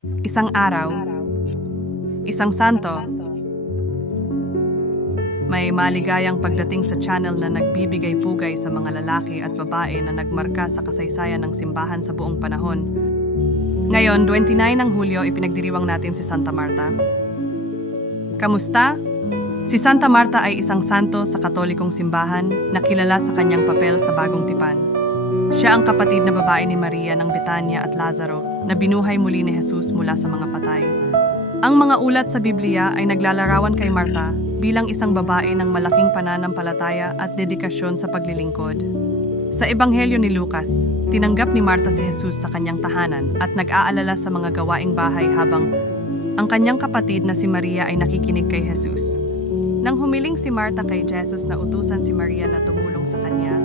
Isang araw, isang santo, may maligayang pagdating sa channel na nagbibigay pugay sa mga lalaki at babae na nagmarka sa kasaysayan ng simbahan sa buong panahon. Ngayon, 29 ng Hulyo, ipinagdiriwang natin si Santa Marta. Kamusta? Si Santa Marta ay isang santo sa katolikong simbahan na kilala sa kanyang papel sa bagong tipan. Siya ang kapatid na babae ni Maria ng Betania at Lazaro na binuhay muli ni Jesus mula sa mga patay. Ang mga ulat sa Biblia ay naglalarawan kay Marta bilang isang babae ng malaking pananampalataya at dedikasyon sa paglilingkod. Sa Ebanghelyo ni Lucas, tinanggap ni Marta si Jesus sa kanyang tahanan at nag-aalala sa mga gawaing bahay habang ang kanyang kapatid na si Maria ay nakikinig kay Jesus. Nang humiling si Marta kay Jesus na utusan si Maria na tumulong sa kanya,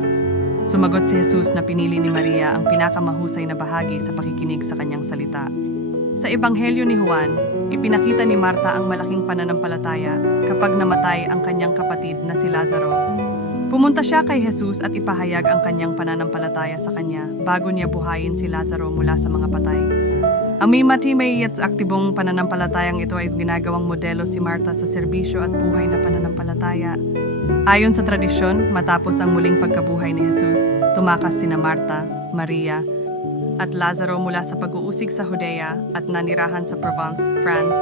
sumagot si Jesus na pinili ni Maria ang pinakamahusay na bahagi sa pakikinig sa kanyang salita. Sa Ebanghelyo ni Juan, ipinakita ni Marta ang malaking pananampalataya kapag namatay ang kanyang kapatid na si Lazaro. Pumunta siya kay Jesus at ipahayag ang kanyang pananampalataya sa kanya bago niya buhayin si Lazaro mula sa mga patay. Ang may at aktibong pananampalatayang ito ay ginagawang modelo si Marta sa serbisyo at buhay na pananampalataya. Ayon sa tradisyon, matapos ang muling pagkabuhay ni Jesus, tumakas sina Marta, Maria, at Lazaro mula sa pag-uusig sa Judea at nanirahan sa Provence, France,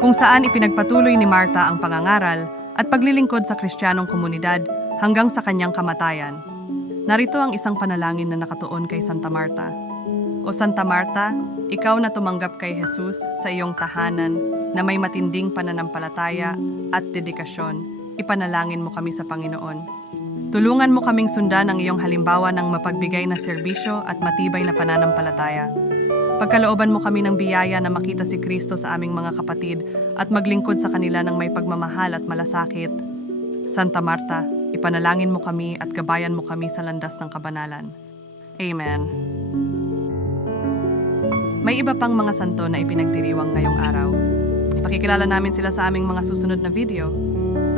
kung saan ipinagpatuloy ni Marta ang pangangaral at paglilingkod sa kristyanong komunidad hanggang sa kanyang kamatayan. Narito ang isang panalangin na nakatuon kay Santa Marta. O Santa Marta, ikaw na tumanggap kay Jesus sa iyong tahanan na may matinding pananampalataya at dedikasyon, ipanalangin mo kami sa Panginoon. Tulungan mo kaming sundan ang iyong halimbawa ng mapagbigay na serbisyo at matibay na pananampalataya. Pagkalooban mo kami ng biyaya na makita si Kristo sa aming mga kapatid at maglingkod sa kanila ng may pagmamahal at malasakit. Santa Marta, ipanalangin mo kami at gabayan mo kami sa landas ng kabanalan. Amen. May iba pang mga santo na ipinagdiriwang ngayong araw. Pakikilala namin sila sa aming mga susunod na video.